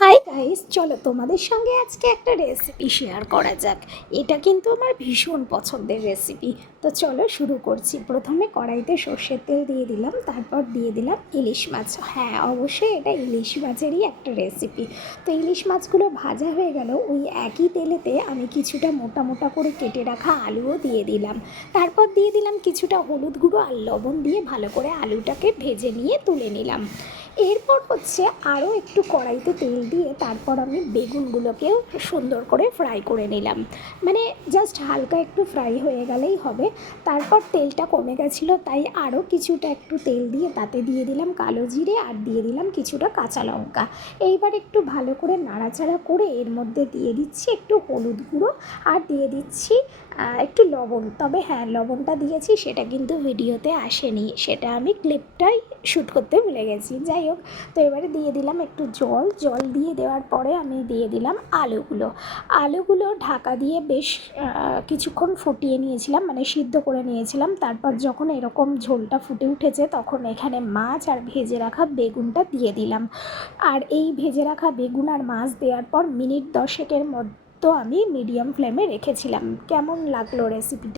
Hi guys, চলো তোমাদের সঙ্গে আজকে একটা রেসিপি শেয়ার করা যাক। এটা কিন্তু আমার ভীষণ পছন্দের রেসিপি। তো চলো শুরু করছি। প্রথমে কড়াইতে সর্ষের তেল দিয়ে দিলাম, তারপর দিয়ে দিলাম ইলিশ মাছ। হ্যাঁ, অবশ্যই এটা ইলিশ মাছেরই একটা রেসিপি। তো ইলিশ মাছগুলো ভাজা হয়ে গেল, ওই একই তেলেতে আমি কিছুটা মোটা মোটা করে কেটে রাখা আলুও দিয়ে দিলাম। তারপর দিয়ে দিলাম কিছুটা হলুদ গুঁড়ো আর লবণ দিয়ে ভালো করে আলুটাকে ভেজে নিয়ে তুলে নিলাম। এরপর হচ্ছে আরও একটু কড়াইতে তেল দিয়ে তারপর আমি বেগুনগুলোকেও সুন্দর করে ফ্রাই করে নিলাম। মানে জাস্ট হালকা একটু ফ্রাই হয়ে গেলেই হবে। তারপর তেলটা কমে গেছিলো, তাই আরও কিছুটা একটু তেল দিয়ে তাতে দিয়ে দিলাম কালো জিরে আর দিয়ে দিলাম কিছুটা কাঁচা লঙ্কা। এইবার একটু ভালো করে নাড়াচাড়া করে এর মধ্যে দিয়ে দিচ্ছি একটু হলুদ গুঁড়ো আর দিয়ে দিচ্ছি একটু লবণ। তবে হ্যাঁ, লবণটা দিয়েছি সেটা কিন্তু ভিডিওতে আসেনি, সেটা আমি ক্লিপটাই শ্যুট করতে ভুলে গেছি। যাই হোক, তো এবারে দিয়ে দিলাম একটু জল দিয়ে দেওয়ার পরে আমি দিয়ে দিলাম আলুগুলো ঢাকা দিয়ে বেশ কিছুক্ষণ ফুটিয়ে নিয়েছিলাম, মানে সিদ্ধ করে নিয়েছিলাম। তারপর যখন এরকম ঝোলটা ফুটে উঠেছে তখন এখানে মাছ আর ভেজে রাখা বেগুনটা দিয়ে দিলাম। আর এই ভেজে রাখা বেগুন আর মাছ দেওয়ার পর মিনিট 10 মতো আমি মিডিয়াম ফ্লেমে রেখেছিলাম। কেমন লাগলো রেসিপিটা?